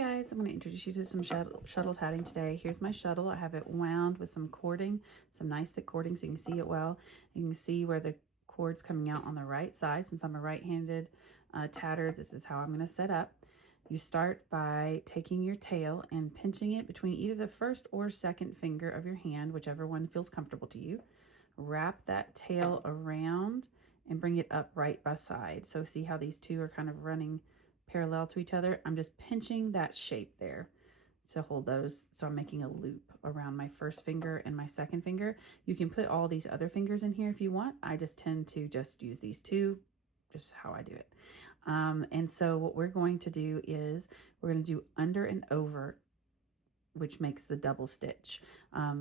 Guys, I'm going to introduce you to some shuttle tatting today. Here's my shuttle. I have it wound with some cording, some nice thick cording so you can see it well. You can see where the cord's coming out on the right side. Since I'm a right-handed tatter, this is how I'm going to set up. You start by taking your tail and pinching it between either the first or second finger of your hand, whichever one feels comfortable to you. Wrap that tail around and bring it up right by side. So see how these two are kind of running parallel to each other? I'm just pinching that shape there to hold those. So I'm making a loop around my first finger and my second finger. You can put all these other fingers in here if you want. I just tend to just use these two, just how I do it. And so what we're going to do is we're going to do under and over, which makes the double stitch.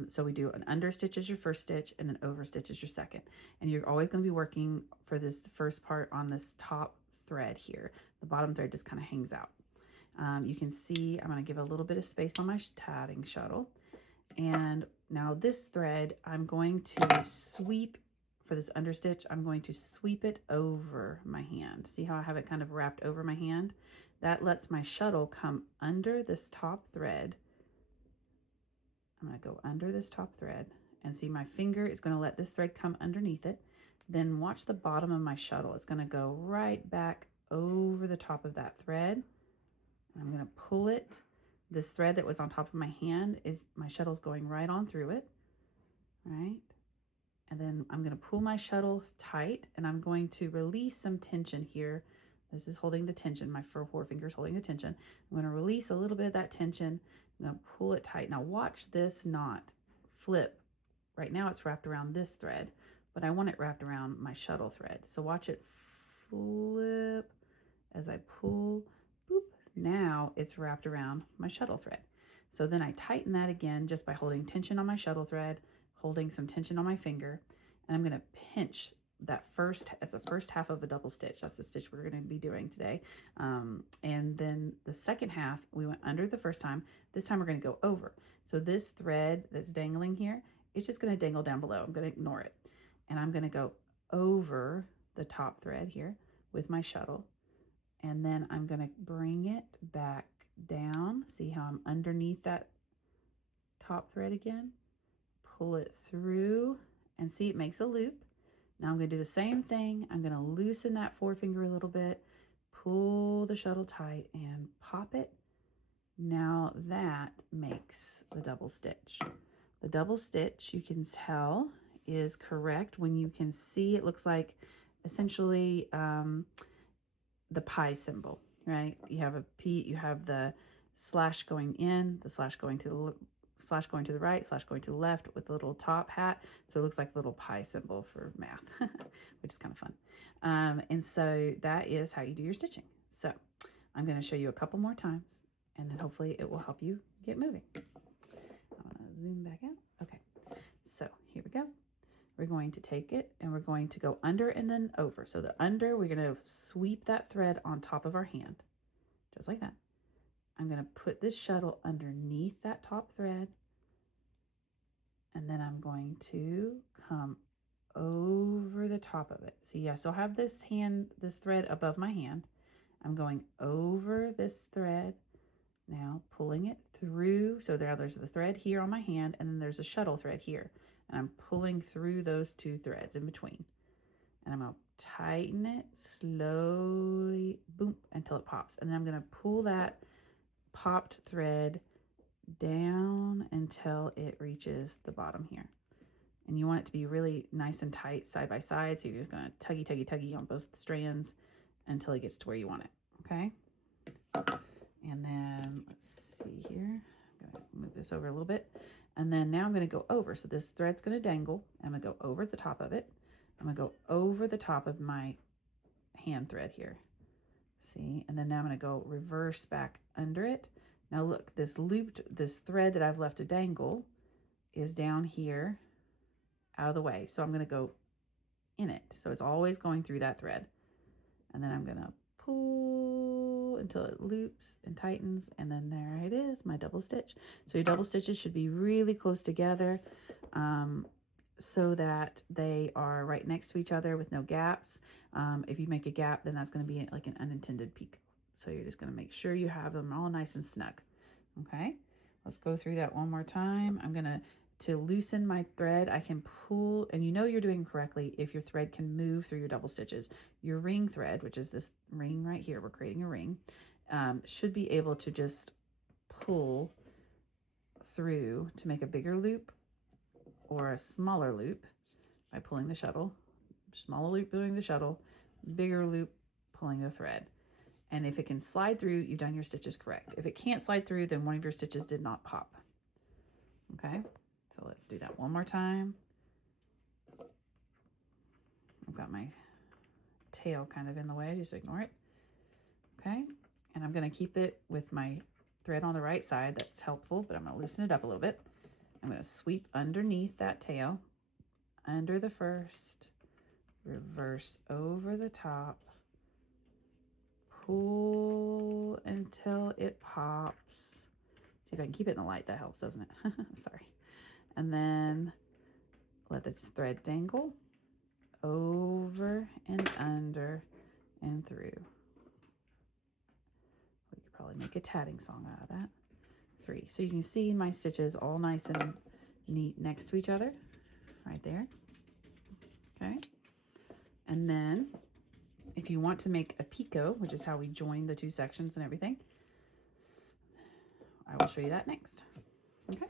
So we do an under stitch as your first stitch and an over stitch as your second. And you're always going to be working for this first part on this top thread here. The bottom thread just kind of hangs out. You can see I'm going to give a little bit of space on my tatting shuttle. And now this thread, I'm going to sweep for this under stitch. I'm going to sweep it over my hand. See how I have it kind of wrapped over my hand? That lets my shuttle come under this top thread. I'm going to go under this top thread and see my finger is going to let this thread come underneath it. Then watch the bottom of my shuttle. It's going to go right back over the top of that thread. I'm going to pull it. This thread that was on top of my hand is my shuttle's going right on through it. Right? And then I'm going to pull my shuttle tight and I'm going to release some tension here. This is holding the tension. My forefinger is holding the tension. I'm going to release a little bit of that tension. I'm going to pull it tight. Now watch this knot flip. Right now it's wrapped around this thread, but I want it wrapped around my shuttle thread. So watch it flip as I pull. Boop. Now it's wrapped around my shuttle thread. So then I tighten that again just by holding tension on my shuttle thread, holding some tension on my finger, and I'm going to pinch that that's the first half of a double stitch. That's the stitch we're going to be doing today. And then the second half, we went under the first time. This time we're going to go over. So this thread that's dangling here, it's just going to dangle down below. I'm going to ignore it. And I'm going to go over the top thread here with my shuttle. And then I'm going to bring it back down. See how I'm underneath that top thread again? Pull it through and see it makes a loop. Now I'm going to do the same thing. I'm going to loosen that forefinger a little bit, pull the shuttle tight and pop it. Now that makes the double stitch. The double stitch, you can tell, is correct when you can see it looks like essentially the pi symbol, right? You have a P, you have the slash going in, the slash going to the slash going to the right, slash going to the left with a little top hat. So it looks like a little pi symbol for math, which is kind of fun. And so that is how you do your stitching. So I'm going to show you a couple more times and then hopefully it will help you get moving. I'm going to zoom back out. Okay, so here we go. We're going to take it and we're going to go under and then over. So the under, we're going to sweep that thread on top of our hand, just like that. I'm going to put this shuttle underneath that top thread. And then I'm going to come over the top of it. See, I still have this thread above my hand. I'm going over this thread. Now pulling it through. So there's the thread here on my hand and then there's a shuttle thread here. And I'm pulling through those two threads in between. And I'm going to tighten it slowly, boom, until it pops. And then I'm going to pull that popped thread down until it reaches the bottom here. And you want it to be really nice and tight side by side. So you're just going to tuggy on both strands until it gets to where you want it. Okay. And then let's see here. I'm going to move this over a little bit. And then now I'm going to go over. So this thread's going to dangle. I'm going to go over the top of it. I'm going to go over the top of my hand thread here. See, and then now I'm going to go reverse back under it. Now look, this thread that I've left to dangle is down here out of the way. So I'm going to go in it. So it's always going through that thread. And then I'm going to pull until it loops and tightens. And then there it is, my double stitch. So your double stitches should be really close together. So that they are right next to each other with no gaps. If you make a gap, then that's going to be like an unintended peak. So you're just going to make sure you have them all nice and snug. Okay, let's go through that one more time. I'm going to loosen my thread, I can pull, and you know you're doing correctly if your thread can move through your double stitches. Your ring thread, which is this ring right here, we're creating a ring, should be able to just pull through to make a bigger loop or a smaller loop by pulling the shuttle. Smaller loop doing the shuttle, bigger loop pulling the thread. And if it can slide through, you've done your stitches correct. If it can't slide through, then one of your stitches did not pop. Okay, so let's do that one more time. I've got my tail kind of in the way, just ignore it. Okay, and I'm going to keep it with my thread on the right side. That's helpful, but I'm going to loosen it up a little bit. I'm going to sweep underneath that tail, under the first, reverse over the top, pull until it pops. See if I can keep it in the light, that helps, doesn't it? Sorry. And then let the thread dangle over and under and through. We could probably make a tatting song out of that. 3. So you can see my stitches all nice and neat next to each other, right there. Okay. And then if you want to make a picot, which is how we join the 2 sections and everything, I will show you that next. Okay.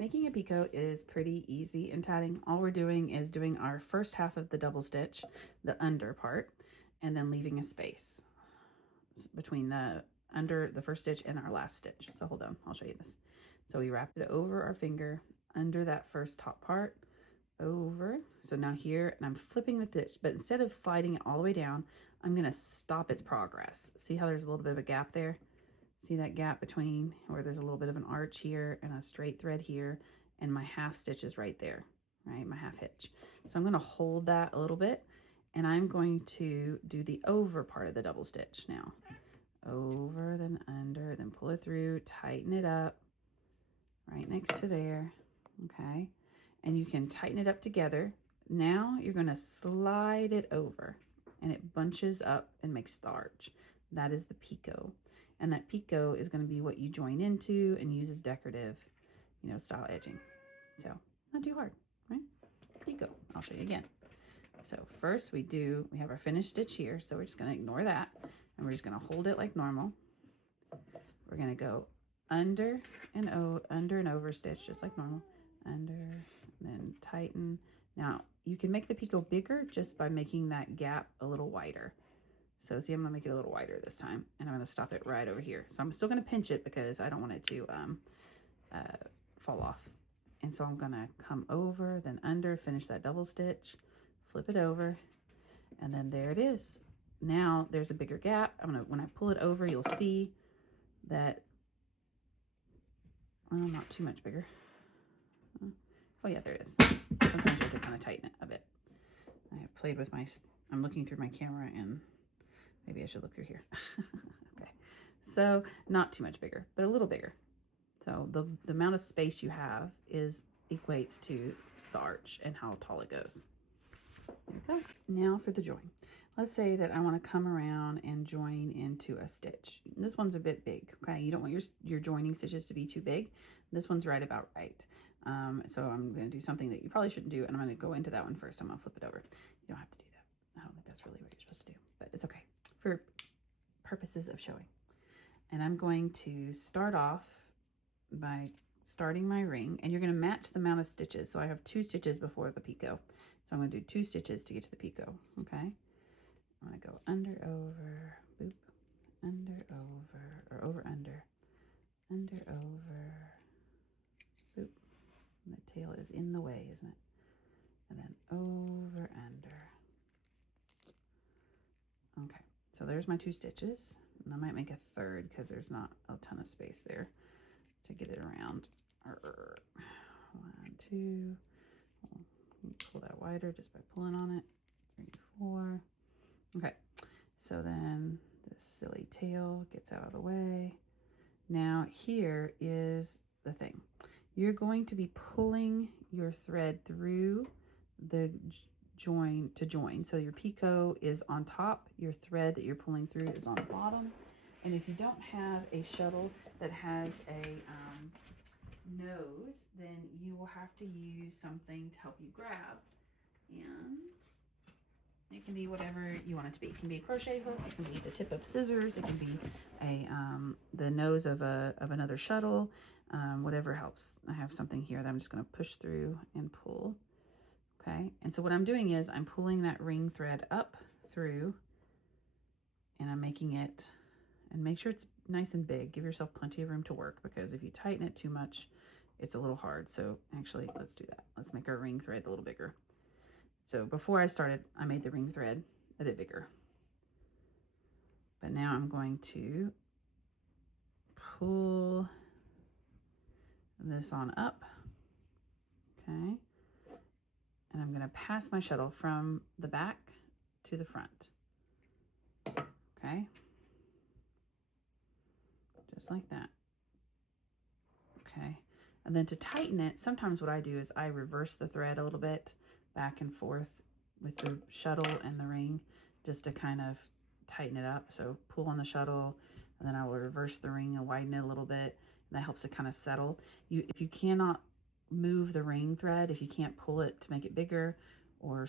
Making a picot is pretty easy in tatting. All we're doing is doing our first half of the double stitch, the under part, and then leaving a space between the under the first stitch and our last stitch. So hold on, I'll show you this. So we wrapped it over our finger, under that first top part, over. So now here, and I'm flipping the stitch, but instead of sliding it all the way down, I'm going to stop its progress. See how there's a little bit of a gap there? See that gap between where there's a little bit of an arch here and a straight thread here, and my half stitch is right there, right? My half hitch. So I'm going to hold that a little bit, and I'm going to do the over part of the double stitch now. Over, then under, then pull it through, tighten it up right next to there, okay? And you can tighten it up together. Now you're going to slide it over, and it bunches up and makes the arch. That is the picot. And that picot is going to be what you join into and use as decorative, you know, style edging. So not too hard, right? Picot. I'll show you again. So first we have our finished stitch here. So we're just going to ignore that, and we're just going to hold it like normal. We're going to go under and over stitch just like normal. Under, then tighten. Now you can make the picot bigger just by making that gap a little wider. So see, I'm gonna make it a little wider this time, and I'm gonna stop it right over here. So I'm still gonna pinch it because I don't want it to fall off. And so I'm gonna come over, then under, finish that double stitch, flip it over, and then there it is. Now there's a bigger gap. When I pull it over, you'll see that, well, not too much bigger. Oh yeah, there it is. Sometimes you have to kind of tighten it a bit. I have played with I'm looking through my camera, and maybe I should look through here. Okay, so not too much bigger, but a little bigger. So the amount of space you have equates to the arch and how tall it goes. There you go. Now for the join. Let's say that I want to come around and join into a stitch. This one's a bit big, okay? You don't want your joining stitches to be too big. This one's right about right. So I'm going to do something that you probably shouldn't do, and I'm going to go into that one first. I'm going to flip it over. You don't have to do that. I don't think that's really what you're supposed to do, but it's okay for purposes of showing. And I'm going to start off by starting my ring, and you're going to match the amount of stitches. So I have 2 stitches before the picot. So I'm going to do 2 stitches to get to the picot, okay? I'm going to go under, over, boop, under, over, or over, under, over, boop. And the tail is in the way, isn't it? And then over, under. Okay, so there's my 2 stitches. And I might make a third because there's not a ton of space there to get it around. 1, 2. Pull that wider just by pulling on it. 3, 4. Okay, so then this silly tail gets out of the way. Now here is the thing. You're going to be pulling your thread through the join to join. So your picot is on top, your thread that you're pulling through is on the bottom, And if you don't have a shuttle that has a nose, then you will have to use something to help you grab. And it can be whatever you want it to be. It can be a crochet hook, it can be the tip of scissors, it can be a the nose of another shuttle, whatever helps. I have something here that I'm just going to push through and pull. Okay, and so what I'm doing is I'm pulling that ring thread up through, and I'm making it, and make sure it's nice and big. Give yourself plenty of room to work, because if you tighten it too much, it's a little hard. So actually, let's do that. Let's make our ring thread a little bigger. So before I started, I made the ring thread a bit bigger. But now I'm going to pull this on up, okay? And I'm gonna pass my shuttle from the back to the front, okay? Just like that, okay? And then to tighten it, sometimes what I do is I reverse the thread a little bit, back and forth with the shuttle and the ring, just to kind of tighten it up. So pull on the shuttle, and then I will reverse the ring and widen it a little bit, and that helps it kind of settle. If you cannot move the ring thread, if you can't pull it to make it bigger, or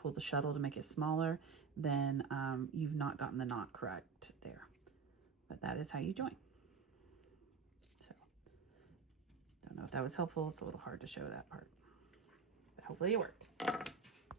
pull the shuttle to make it smaller, then you've not gotten the knot correct there. But that is how you join. So don't know if that was helpful. It's a little hard to show that part, but hopefully it worked.